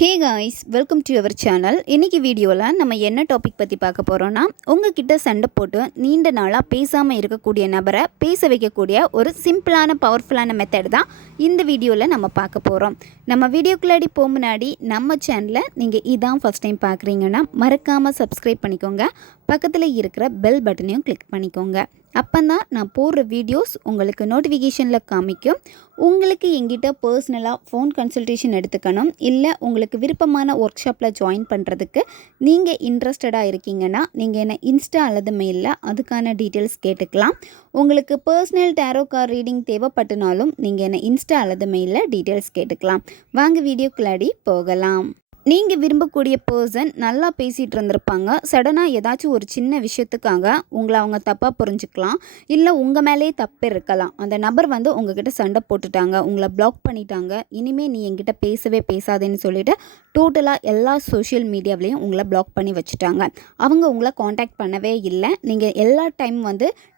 Hey guys, welcome to your channel. இன்றைக்கி வீடியோவில் நம்ம என்ன டாபிக் பற்றி பார்க்க போகிறோன்னா, உங்ககிட்ட சண்டை போட்டு நீண்ட நாளாக பேசாமல் இருக்கக்கூடிய நபரை பேச வைக்கக்கூடிய ஒரு சிம்பிளான பவர்ஃபுல்லான மெத்தட் தான் இந்த வீடியோவில் நம்ம பார்க்க போகிறோம். நம்ம வீடியோக்குள்ளாடி போக முன்னாடி நம்ம சேனலை நீங்கள் இதான் ஃபஸ்ட் டைம் பார்க்குறீங்கன்னா மறக்காமல் சப்ஸ்கிரைப் பண்ணிக்கோங்க. பக்கத்தில் இருக்கிற பெல் பட்டனையும் கிளிக் பண்ணிக்கோங்க. அப்போ தான் நான் போடுற வீடியோஸ் உங்களுக்கு நோட்டிஃபிகேஷனில் காமிக்கும். உங்களுக்கு எங்கிட்ட பர்சனலாக ஃபோன் கன்சல்டேஷன் எடுத்துக்கணும், இல்லை உங்களுக்கு விருப்பமான ஒர்க் ஷாப்பில் ஜாயின் பண்ணுறதுக்கு நீங்கள் இன்ட்ரெஸ்டடாக இருக்கீங்கன்னா நீங்கள் என்ன இன்ஸ்டா அல்லது மெயிலில் அதுக்கான டீட்டெயில்ஸ் கேட்டுக்கலாம். உங்களுக்கு பர்சனல் டேரோ கார்டு ரீடிங் தேவைப்பட்டனாலும் நீங்கள் என்ன இன்ஸ்டா அல்லது மெயிலில் டீட்டெயில்ஸ் கேட்டுக்கலாம். வாங்க வீடியோக்குள்ளாடி போகலாம். நீங்கள் விரும்பக்கூடிய பர்சன் நல்லா பேசிகிட்டு இருந்திருப்பாங்க. சடனாக ஏதாச்சும் ஒரு சின்ன விஷயத்துக்காக உங்களை அவங்க தப்பாக புரிஞ்சுக்கலாம், இல்லை உங்கள் மேலே தப்பு இருக்கலாம். அந்த நபர் உங்ககிட்ட சண்டை போட்டுட்டாங்க, உங்களை பிளாக் பண்ணிட்டாங்க. இனிமேல் நீ என்கிட்ட பேசவே பேசாதேன்னு சொல்லிட்டு டோட்டலாக எல்லா சோஷியல் மீடியாவிலையும் உங்களை பிளாக் பண்ணி வச்சுட்டாங்க. அவங்க உங்களை காண்டாக்ட் பண்ணவே இல்லை. நீங்கள் எல்லா டைம்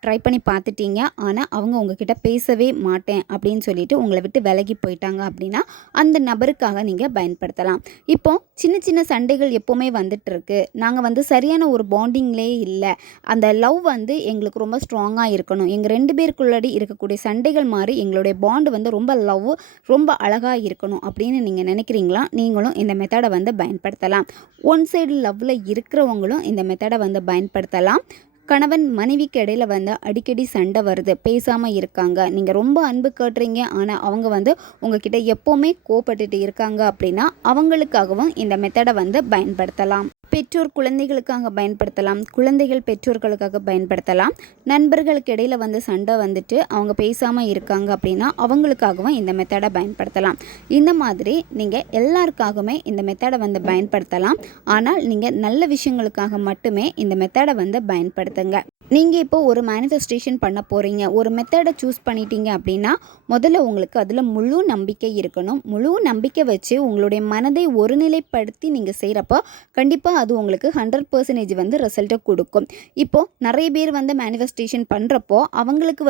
ட்ரை பண்ணி பார்த்துட்டீங்க, ஆனால் அவங்க உங்ககிட்ட பேசவே மாட்டேன் அப்படின்னு சொல்லிட்டு உங்களை விட்டு விலகி போயிட்டாங்க. அப்படின்னா அந்த நபருக்காக நீங்கள் பயன்படுத்தலாம். இப்போ சின்ன சின்ன சண்டைகள் எப்போவுமே வந்துட்டுருக்கு. நாங்கள் சரியான ஒரு பாண்டிங்லேயே இல்லை. அந்த லவ் எங்களுக்கு ரொம்ப ஸ்ட்ராங்காக இருக்கணும். எங்கள் 2 பேருக்குள்ளாடி இருக்கக்கூடிய சண்டைகள் மாதிரி எங்களுடைய பாண்டு ரொம்ப லவ் ரொம்ப அழகாக இருக்கணும் அப்படின்னு நீங்கள் நினைக்கிறீங்களா? நீங்களும் இந்த மெத்தடை பயன்படுத்தலாம். ஒன் சைடு லவ்வில் இருக்கிறவங்களும் இந்த மெத்தடை பயன்படுத்தலாம். கணவன் மனைவிக்கு இடையில் அடிக்கடி சண்டை வருது, பேசாமல் இருக்காங்க, நீங்கள் ரொம்ப அன்பு காட்டுறீங்க, ஆனால் அவங்க உங்ககிட்ட எப்போவுமே கோபப்பட்டுட்டு இருக்காங்க அப்படின்னா அவங்களுக்காகவும் இந்த மெத்தடை பயன்படுத்தலாம். பெற்றோர் குழந்தைகளுக்காக பயன்படுத்தலாம், குழந்தைகள் பெற்றோர்களுக்காக பயன்படுத்தலாம். நண்பர்களுக்கு இடையில் சண்டை அவங்க பேசாமல் இருக்காங்க அப்படின்னா அவங்களுக்காகவும் இந்த மெத்தடை பயன்படுத்தலாம். இந்த மாதிரி நீங்கள் எல்லாருக்காகவுமே இந்த மெத்தடை பயன்படுத்தலாம். ஆனால் நீங்கள் நல்ல விஷயங்களுக்காக மட்டுமே இந்த மெத்தடை பயன்படுத்துங்க. நீங்கள் இப்போ ஒரு மேனிஃபெஸ்டேஷன் பண்ண போகிறீங்க, ஒரு மெத்தடை சூஸ் பண்ணிட்டீங்க அப்படின்னா முதல்ல உங்களுக்கு அதில் முழு நம்பிக்கை இருக்கணும். முழு நம்பிக்கை வச்சு உங்களுடைய மனதை ஒருநிலைப்படுத்தி நீங்கள் செய்கிறப்போ கண்டிப்பாக அது உங்களுக்கு 100% ரிசல்ட்டை கொடுக்கும். இப்போது நிறைய பேர் மேனிஃபெஸ்டேஷன் பண்ணுறப்போ அவங்களுக்கு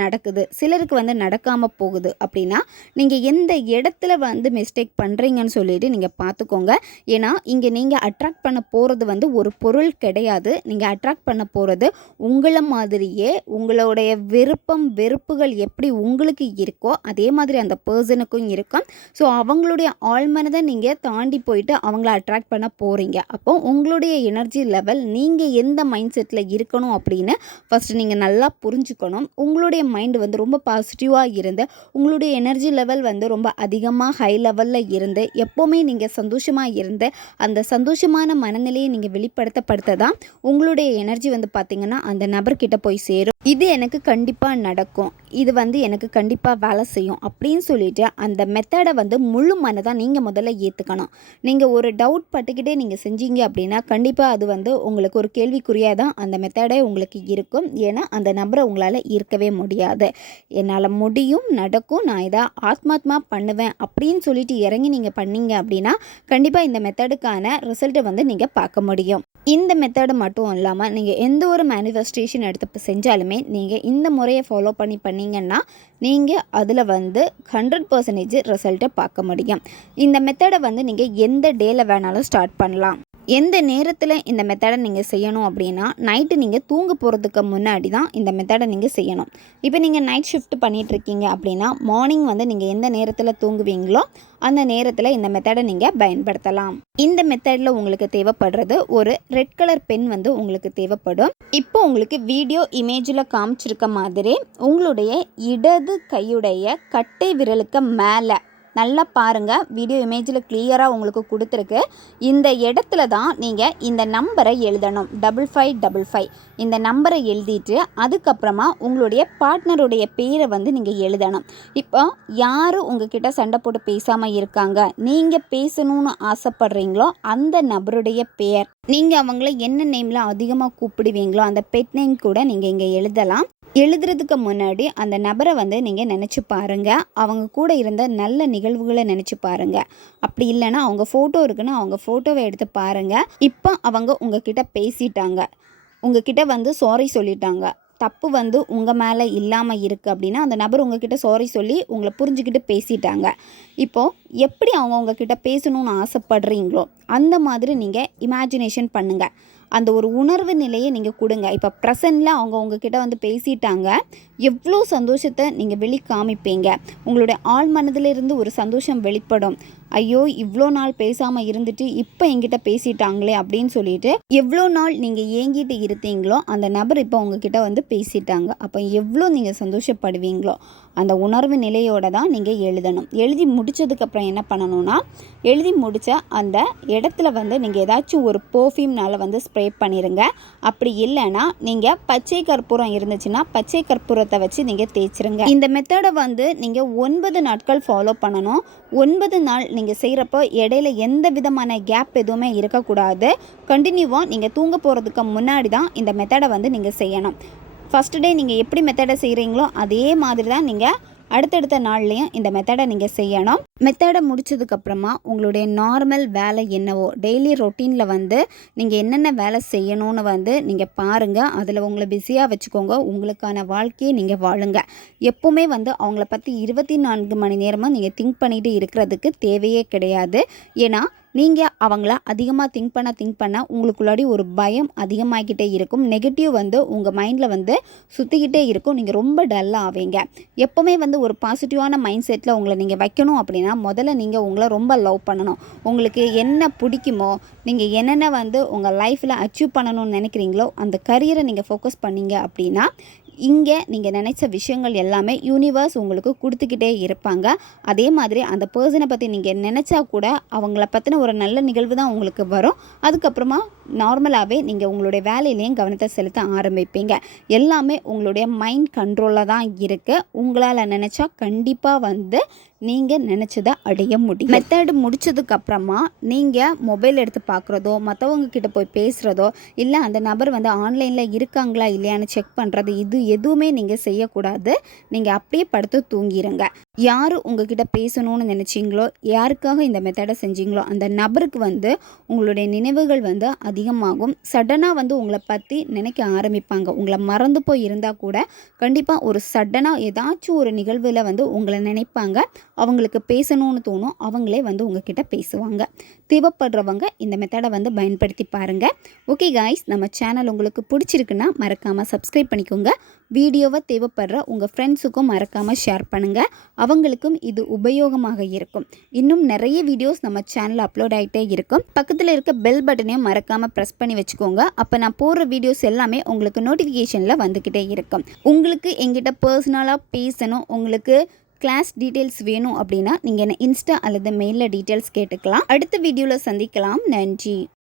நடக்குது, சிலருக்கு நடக்காமல் போகுது. அப்படின்னா நீங்கள் எந்த இடத்துல மிஸ்டேக் பண்ணுறீங்கன்னு சொல்லிட்டு நீங்கள் பார்த்துக்கோங்க. ஏன்னா இங்கே நீங்கள் அட்ராக்ட் பண்ண போகிறது ஒரு பொருள் கிடையாது. நீங்கள் அட்ராக்ட் பண்ண போகிறது உங்களை மாதிரியே உங்களுடைய விருப்பம் வெறுப்புகள் எப்படி உங்களுக்கு இருக்கோ அதே மாதிரி அந்த பர்சனுக்கும் இருக்கும். ஸோ அவங்களுடைய ஆழ்மனதை நீங்கள் தாண்டி போயிட்டு அவங்கள அட்ராக்ட் பண்ண போகிறீங்க. அப்போ உங்களுடைய எனர்ஜி லெவல் நீங்கள் எந்த மைண்ட் செட்டில் இருக்கணும் அப்படின்னு ஃபஸ்ட்டு நீங்கள் நல்லா புரிஞ்சுக்கணும். உங்களுடைய மைண்டு ரொம்ப பாசிட்டிவாக இருந்து உங்களுடைய எனர்ஜி லெவல் ரொம்ப அதிகமாக ஹை லெவலில் இருந்து எப்போவுமே நீங்கள் சந்தோஷமாக இருந்து அந்த சந்தோஷமான மனநிலையை நீங்கள் வெளிப்படுத்த தான் உங்களுடைய எனர்ஜி பார்த்திங்கன்னா அந்த நபர்கிட்ட போய் சேரும். இது எனக்கு கண்டிப்பாக நடக்கும், இது எனக்கு கண்டிப்பாக வேலை செய்யும் அப்படின்னு சொல்லிட்டு அந்த மெத்தடை முழு மனதாக நீங்கள் முதல்ல ஏற்றுக்கணும். நீங்கள் ஒரு டவுட் பட்டுக்கிட்டே நீங்கள் செஞ்சீங்க அப்படின்னா கண்டிப்பாக அது உங்களுக்கு ஒரு கேள்விக்குறியாக தான் அந்த மெத்தடே உங்களுக்கு இருக்கும். ஏன்னா அந்த நபரை உங்களால் ஈர்க்கவே முடியாது. என்னால் முடியும், நடக்கும், நான் இதை ஆத்மாத்மா பண்ணுவேன் அப்படின்னு சொல்லிட்டு இறங்கி நீங்கள் பண்ணீங்க அப்படின்னா கண்டிப்பாக இந்த மெத்தடுக்கான ரிசல்ட்டை நீங்கள் பார்க்க முடியும். இந்த மெத்தடு மட்டும் இல்லாமல் நீங்கள் எந்த ஒரு மேனிஃபெஸ்டேஷன் எடுத்து செஞ்சாலுமே நீங்கள் இந்த முறையை ஃபாலோ பண்ணீங்கன்னா நீங்கள் அதில் 100% ரிசல்ட்டை பார்க்க முடியும். இந்த மெத்தடை நீங்கள் எந்த டேயில் வேணாலும் ஸ்டார்ட் பண்ணலாம். எந்த நேரத்தில் இந்த மெத்தடை நீங்கள் செய்யணும் அப்படின்னா நைட்டு நீங்கள் தூங்க போகிறதுக்கு முன்னாடி தான் இந்த மெத்தடை நீங்கள் செய்யணும். இப்போ நீங்கள் நைட் ஷிஃப்ட் பண்ணிகிட்ருக்கீங்க அப்படின்னா மார்னிங் நீங்கள் எந்த நேரத்தில் தூங்குவீங்களோ அந்த நேரத்தில் இந்த மெத்தடை நீங்கள் பயன்படுத்தலாம். இந்த மெத்தடில் உங்களுக்கு தேவைப்படுறது ஒரு ரெட் கலர் பென் உங்களுக்கு தேவைப்படும். இப்போ உங்களுக்கு வீடியோ இமேஜில் காமிச்சிருக்க மாதிரி உங்களுடைய இடது கையுடைய கட்டை விரலுக்கு மேலே நல்லா பாருங்கள், வீடியோ இமேஜில் கிளியராக உங்களுக்கு கொடுத்துருக்கு. இந்த இடத்துல தான் நீங்கள் இந்த நம்பரை எழுதணும், 5555. இந்த நம்பரை எழுதிட்டு அதுக்கப்புறமா உங்களுடைய பார்ட்னருடைய பேரை நீங்கள் எழுதணும். இப்போ யார் உங்ககிட்ட சண்டை போட்டு பேசாமல் இருக்காங்க, நீங்கள் பேசணும்னு ஆசைப்படுறீங்களோ அந்த நபருடைய பெயர், நீங்கள் அவங்கள என்ன நேமில் அதிகமாக கூப்பிடுவீங்களோ அந்த பெட் நேம் கூட நீங்கள் இங்கே எழுதலாம். எழுதுறதுக்கு முன்னாடி அந்த நபரை நீங்கள் நினச்சி பாருங்கள். அவங்க கூட இருந்த நல்ல நிகழ்வுகளை நினச்சி பாருங்கள். அப்படி இல்லைன்னா அவங்க ஃபோட்டோ இருக்குன்னா அவங்க ஃபோட்டோவை எடுத்து பாருங்கள். இப்போ அவங்க உங்ககிட்ட பேசிட்டாங்க, உங்ககிட்ட சாரி சொல்லிட்டாங்க, தப்பு வந்து உங்கள் மேலே இல்லாமல் இருக்குது அப்படின்னா அந்த நபர் உங்ககிட்ட சாரி சொல்லி உங்களை புரிஞ்சுக்கிட்டு பேசிட்டாங்க. இப்போது எப்படி அவங்க உங்ககிட்ட பேசணும்னு ஆசைப்படுறீங்களோ அந்த மாதிரி நீங்கள் இமேஜினேஷன் பண்ணுங்கள். அந்த ஒரு உணர்வு நிலையை நீங்கள் கொடுங்க. இப்போ ப்ரெசண்டில் அவங்க உங்ககிட்ட வந்து பேசிட்டாங்க, எவ்வளோ சந்தோஷத்தை நீங்கள் காமிப்பீங்க. உங்களுடைய ஆழ் மனதிலிருந்து ஒரு சந்தோஷம் வெளிப்படும். ஐயோ இவ்வளோ நாள் பேசாமல் இருந்துட்டு இப்போ என்கிட்ட பேசிட்டாங்களே அப்படின்னு சொல்லிட்டு எவ்வளோ நாள் நீங்கள் ஏங்கிட்டு இருந்தீங்களோ அந்த நபர் இப்போ உங்ககிட்ட வந்து பேசிட்டாங்க. அப்போ எவ்வளோ நீங்கள் சந்தோஷப்படுவீங்களோ அந்த உணர்வு நிலையோடு தான் நீங்கள் எழுதணும். எழுதி முடித்ததுக்கப்புறம் என்ன பண்ணணும்னா, எழுதி முடித்த அந்த இடத்துல வந்து நீங்கள் ஏதாச்சும் ஒரு பர்ஃப்யூம்னால் வந்து ஸ்ப்ரே பண்ணிடுங்க. அப்படி இல்லைன்னா நீங்கள் பச்சை கற்பூரம் இருந்துச்சுன்னா பச்சை கற்பூரத்தை வச்சு நீங்கள் தேய்ச்சிருங்க. இந்த மெத்தடை வந்து நீங்கள் 9 நாட்கள் ஃபாலோ பண்ணணும். 9 நாள் நீங்கள் செய்கிறப்போ இடையில எந்த விதமான கேப் எதுவுமே இருக்கக்கூடாது. கண்டினியூவாக நீங்கள் தூங்க போகிறதுக்கு முன்னாடி தான் இந்த மெத்தடை வந்து நீங்கள் செய்யணும். ஃபஸ்ட் டே நீங்கள் எப்படி மெத்தடை செய்கிறீங்களோ அதே மாதிரி தான் நீங்கள் அடுத்தடுத்த நாள்லேயும் இந்த மெத்தடை நீங்கள் செய்யணும். மெத்தடை முடித்ததுக்கப்புறமா உங்களுடைய நார்மல் வேலை என்னவோ டெய்லி ரொட்டீனில் வந்து நீங்கள் என்னென்ன வேலை செய்யணும்னு வந்து நீங்கள் பாருங்கள். அதில் உங்களை பிஸியாக வச்சுக்கோங்க. உங்களுக்கான வாழ்க்கையை நீங்கள் வாழுங்க. எப்போவுமே வந்து அவங்கள பற்றி 24 மணி நேரமாக நீங்கள் திங்க் பண்ணிகிட்டு இருக்கிறதுக்கு தேவையே கிடையாது. ஏன்னா நீங்கள் அவங்கள அதிகமாக திங்க் பண்ண உங்களுக்குள்ளாடி ஒரு பயம் அதிகமாகிக்கிட்டே இருக்கும். நெகட்டிவ் வந்து உங்கள் மைண்டில் வந்து சுற்றிக்கிட்டே இருக்கும். நீங்கள் ரொம்ப டல்லாக ஆவீங்க. எப்போவுமே வந்து ஒரு பாசிட்டிவான மைண்ட் செட்டில் உங்களை நீங்கள் வைக்கணும் அப்படின்னா முதல்ல நீங்கள் உங்களை ரொம்ப லவ் பண்ணணும். உங்களுக்கு என்ன பிடிக்குமோ, நீங்கள் என்னென்ன வந்து உங்கள் லைஃப்பில் அச்சீவ் பண்ணணும்னு நினைக்கிறீங்களோ அந்த கரியரை நீங்கள் ஃபோக்கஸ் பண்ணீங்க அப்படின்னா இங்கே நீங்கள் நினைச்ச விஷயங்கள் எல்லாமே யூனிவர்ஸ் உங்களுக்கு கொடுத்துக்கிட்டே இருப்பாங்க. அதே மாதிரி அந்த பர்சனை பற்றி நீங்கள் நினச்சா கூட அவங்கள பற்றின ஒரு நல்ல நிகழ்வு தான் உங்களுக்கு வரும். அதுக்கப்புறமா நார்மலாகவே நீங்கள் உங்களுடைய வேலையிலையும் கவனத்தை செலுத்த ஆரம்பிப்பீங்க. எல்லாமே உங்களுடைய மைண்ட் கண்ட்ரோலில் தான் இருக்குது. உங்களால் நினச்சா கண்டிப்பாக வந்து நீங்கள் நினச்சதை அடைய முடியும். மெத்தடு முடித்ததுக்கப்புறமா நீங்கள் மொபைல் எடுத்து பார்க்குறதோ மற்றவங்க கிட்ட போய் பேசுகிறதோ இல்லை அந்த நபர் வந்து ஆன்லைனில் இருக்காங்களா இல்லையான்னு செக் பண்ணுறது இது எதுவுமே நீங்கள் செய்யக்கூடாது. நீங்கள் அப்படியே படுத்து தூங்கிடுங்க. யார் உங்ககிட்ட பேசணும்னு நினச்சிங்களோ, யாருக்காக இந்த மெத்தடை செஞ்சீங்களோ அந்த நபருக்கு வந்து உங்களுடைய நினைவுகள் வந்து அதிகமாகும். சடனாக வந்து உங்களை பற்றி நினைக்க ஆரம்பிப்பாங்க. உங்களை மறந்து போய் இருந்தால் கூட கண்டிப்பாக ஒரு சடனாக ஏதாச்சும் ஒரு நிகழ்வில் வந்து உங்களை நினைப்பாங்க. அவங்களுக்கு பேசணும்னு தோணும். அவங்களே வந்து உங்ககிட்ட பேசுவாங்க. தேவைப்படுறவங்க இந்த மெத்தடை வந்து பயன்படுத்தி பாருங்கள். ஓகே காய்ஸ், நம்ம சேனல் உங்களுக்கு பிடிச்சிருக்குன்னா மறக்காமல் சப்ஸ்கிரைப் பண்ணிக்கோங்க. வீடியோவை தேவைப்படுற உங்கள் ஃப்ரெண்ட்ஸுக்கும் மறக்காமல் ஷேர் பண்ணுங்கள். அவங்களுக்கும் இது உபயோகமாக இருக்கும். இன்னும் நிறைய வீடியோஸ் நம்ம சேனலில் அப்லோட் ஆகிட்டே இருக்கும். பக்கத்தில் இருக்க பெல் பட்டனையும் மறக்காமல் ப்ரெஸ் பண்ணி வச்சுக்கோங்க. அப்போ நான் போடுற வீடியோஸ் எல்லாமே உங்களுக்கு நோட்டிஃபிகேஷனில் வந்துக்கிட்டே இருக்கும். உங்களுக்கு எங்கிட்ட பர்சனலாக பேசணும், உங்களுக்கு கிளாஸ் டீட்டெயில்ஸ் வேணும் அப்படின்னா நீங்கள் என்ன இன்ஸ்டா அல்லது மெயிலில் டீட்டெயில்ஸ் கேட்டுக்கலாம். அடுத்த வீடியோவில் சந்திக்கலாம். நன்றி.